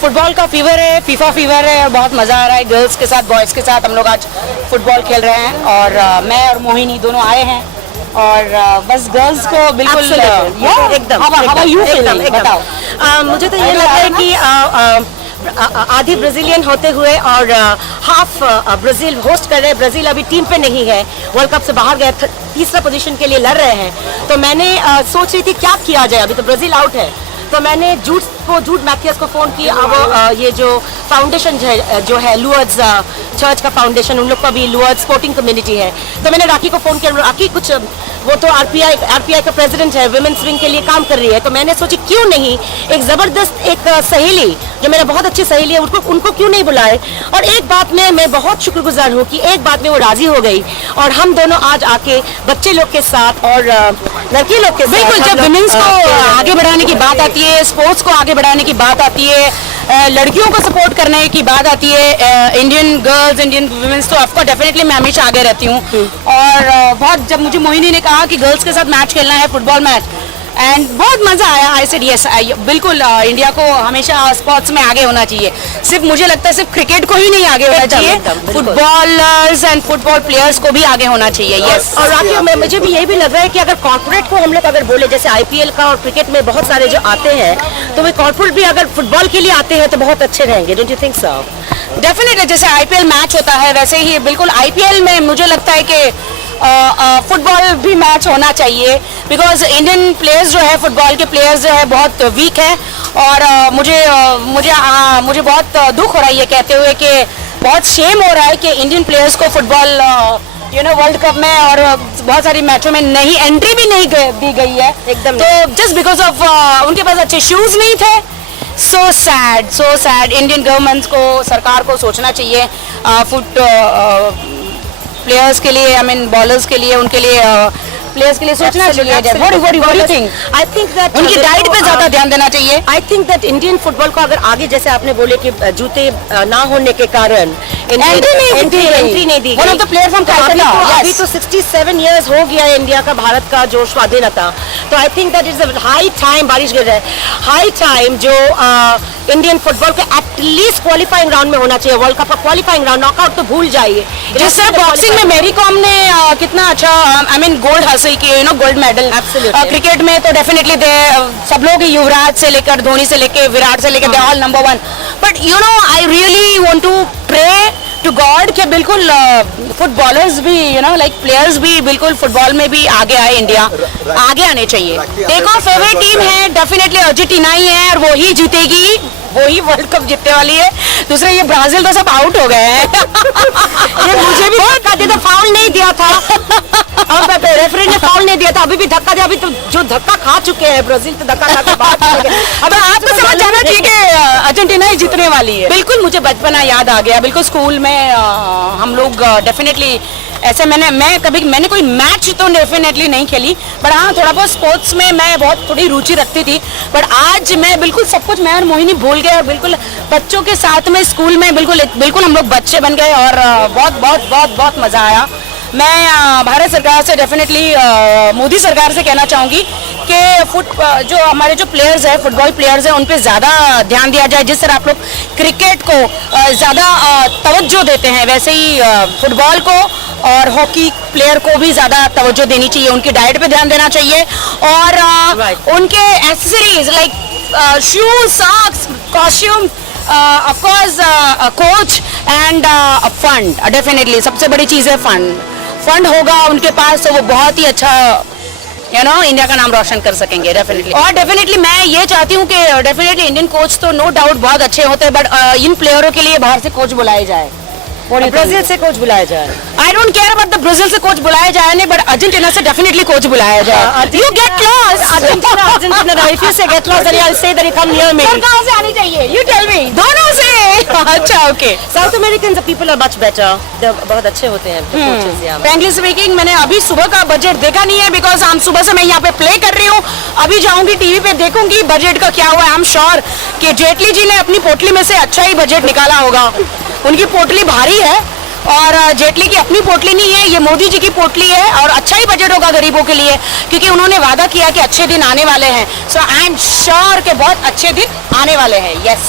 Football का fever है, FIFA fever है और बहुत मज़ा आ रहा है। गर्ल्स के साथ बॉयज़ के साथ हम लोग आज फुटबॉल खेल रहे हैं और मैं और मोहिनी दोनों आए हैं और बस गर्ल्स को बिल्कुल एकदम बताओ। मुझे तो ये लग रहा है कि आधी ब्राजीलियन होते हुए और हाफ ब्राजील होस्ट कर रहे हैं। ब्राजील अभी टीम पे नहीं है, वर्ल्ड कप से बाहर गए, तीसरा पोजीशन के लिए लड़ रहे हैं। तो मैंने सोच रही थी क्या किया जाए, अभी तो ब्राजील आउट है। तो मैंने जूड मैथियस को फ़ोन किया। अब ये जो फाउंडेशन जो है लुअर्ड्स चर्च का फाउंडेशन, उन लोग का भी लुअर्ड्स स्पोर्टिंग कम्युनिटी है। तो मैंने राखी को फ़ोन किया। राखी कुछ वो तो आरपीआई का प्रेसिडेंट है, वुमेन्स विंग के लिए काम कर रही है। तो मैंने सोची क्यों नहीं एक ज़बरदस्त एक सहेली जो मेरा बहुत अच्छी सहेली है उनको क्यों नहीं बुलाए। और एक बात में मैं बहुत शुक्रगुजार हूँ कि एक बात में वो राज़ी हो गई और हम दोनों आज आके बच्चे लोग के साथ और लड़की लोग के साथ, बिल्कुल जब वुमेन्स को आगे बढ़ाने की बात आती है, स्पोर्ट्स को आगे बढ़ाने की बात आती है, लड़कियों को सपोर्ट करने की बात आती है, इंडियन गर्ल्स, इंडियन वुमेन्स, तो ऑफकोर्स डेफिनेटली मैं हमेशा आगे रहती हूँ। और बहुत जब मुझे मोहिनी ने कहा कि गर्ल्स के साथ मैच खेलना है, फुटबॉल मैच, एंड बहुत मज़ा आया। आई सेड यस, बिल्कुल इंडिया को हमेशा स्पोर्ट्स में आगे होना चाहिए। सिर्फ मुझे लगता है सिर्फ क्रिकेट को ही नहीं आगे होना चाहिए, फुटबॉलर्स एंड फुटबॉल प्लेयर्स को भी आगे होना चाहिए। यस। और राखी मुझे भी यही भी लग रहा है कि अगर कॉर्पोरेट को हम लोग अगर बोले, जैसे आईपीएल का और क्रिकेट में बहुत सारे जो आते हैं, तो वे कॉर्पोरेट भी अगर फुटबॉल के लिए आते हैं तो बहुत अच्छे रहेंगे। Don't you think so? Definitely जैसे आईपीएल मैच होता है वैसे ही बिल्कुल आईपीएल में मुझे लगता है कि फुटबॉल भी मैच होना चाहिए, बिकॉज इंडियन प्लेयर्स जो है, फुटबॉल के प्लेयर्स जो है बहुत वीक है। और मुझे बहुत दुख हो रहा है ये कहते हुए कि बहुत शेम हो रहा है कि इंडियन प्लेयर्स को फुटबॉल वर्ल्ड कप में और बहुत सारी मैचों में नहीं एंट्री भी नहीं दी गई है एकदम। तो जस्ट बिकॉज ऑफ उनके पास अच्छे शूज़ नहीं थे। So sad. इंडियन गवर्नमेंट को, सरकार को सोचना चाहिए प्लेयर्स के लिए, आई मीन बॉलर्स के लिए, उनके लिए, प्लेयर्स के लिए सोचना चाहिए। What do you think? I think that उनकी डाइट पे ज्यादा ध्यान देना चाहिए। I think that Indian football को अगर आगे, जैसे आपने बोले कि जूते ना होने के कारण एंट्री नहीं दी गई। One of the player from Calcutta, अभी तो 67 years हो गया है इंडिया का, भारत का जो स्वाधीनता। तो I think that is a high time, बारिश गिर रहा है, हाई टाइम जो इंडियन फुटबॉल के एटलीस्ट क्वालिफाइंग राउंड में होना चाहिए। वर्ल्ड कप का क्वालिफाइंग राउंड, नॉकआउट तो भूल जाइए। जिस तरह बॉक्सिंग में मेरी कॉम ने कितना अच्छा आई मीन गोल्ड हासिल किए, गोल्ड मेडल। क्रिकेट में तो डेफिनेटली सब लोग, युवराज से लेकर धोनी से लेकर विराट से लेकर, they all number 1। But I really want to pray to God कि बिल्कुल फुटबॉलर्स भी लाइक प्लेयर्स भी बिल्कुल फुटबॉल में भी आगे आए, इंडिया आगे आने चाहिए। देखो फेवरेट टीम है डेफिनेटली अर्जेंटीना ही है और वो ही जीतेगी, वो ही वर्ल्ड कप जीतने वाली है। दूसरे ये ब्राजील तो सब आउट हो गए हैं। ये मुझे भी धक्का दिया था, फाउल नहीं दिया था। अब रेफरी ने फाउल नहीं दिया था, अभी भी धक्का दिया। अभी तो जो धक्का खा चुके हैं ब्राजील, तो धक्का खा के बाहर चले गए। अब आपको समझ आना चाहिए कि अर्जेंटीना ही जीतने वाली है। बिल्कुल मुझे बचपना याद आ गया। बिल्कुल स्कूल में हम लोग डेफिनेटली ऐसे मैंने कोई मैच तो डेफिनेटली नहीं खेली, बट हाँ थोड़ा बहुत स्पोर्ट्स में मैं बहुत थोड़ी रुचि रखती थी। बट आज मैं बिल्कुल सब कुछ, मैं और मोहिनी भूल गए और बिल्कुल बच्चों के साथ में स्कूल में बिल्कुल हम लोग बच्चे बन गए और बहुत मज़ा आया। मैं भारत सरकार से डेफिनेटली मोदी सरकार से कहना चाहूँगी कि जो हमारे जो प्लेयर्स हैं, फुटबॉल प्लेयर्स हैं, उन पे ज़्यादा ध्यान दिया जाए। जिस तरह आप लोग क्रिकेट को ज़्यादा तवज्जो देते हैं, वैसे ही फुटबॉल को और हॉकी प्लेयर को भी ज़्यादा तवज्जो देनी चाहिए। उनकी डाइट पे ध्यान देना चाहिए और उनके accessories like shoes, socks, costume, of course coach end fund. Definitely सबसे बड़ी चीज़ है फंड होगा उनके पास तो वो बहुत ही अच्छा इंडिया का नाम रोशन कर सकेंगे डेफिनेटली। और डेफिनेटली मैं ये चाहती हूँ कि डेफिनेटली इंडियन कोच तो नो डाउट बहुत अच्छे होते हैं, बट इन प्लेयरों के लिए बाहर से कोच बुलाए जाए, ब्राजील से कोच बुलाया जाए। I don't care about the Brazil से कोच बुलाया जाए नहीं, बट अर्जेंटीना से डेफिनेटली कोच बुलाया जाए। You get lost Argentina, if you say get lost then I will say that you come near me. कहां से आनी चाहिए? You tell me. दोनों से। अच्छा okay. South American people are much better, बहुत अच्छे होते हैं कोचेस यहां। फ्रैंकली स्पीकिंग मैंने अभी सुबह का बजट देखा नहीं है, बिकॉज हम सुबह से मैं यहाँ पे प्ले कर रही हूँ। अभी जाऊंगी टीवी पे देखूंगी बजट का क्या हुआ है। आई एम श्योर कि जेटली जी ने अपनी पोटली में से अच्छा ही बजट निकाला होगा। उनकी पोटली भारी है और जेटली की अपनी पोटली नहीं है, ये मोदी जी की पोटली है और अच्छा ही बजट होगा गरीबों के लिए, क्योंकि उन्होंने वादा किया कि अच्छे दिन आने वाले हैं। सो आई एम श्योर कि बहुत अच्छे दिन आने वाले हैं। यस।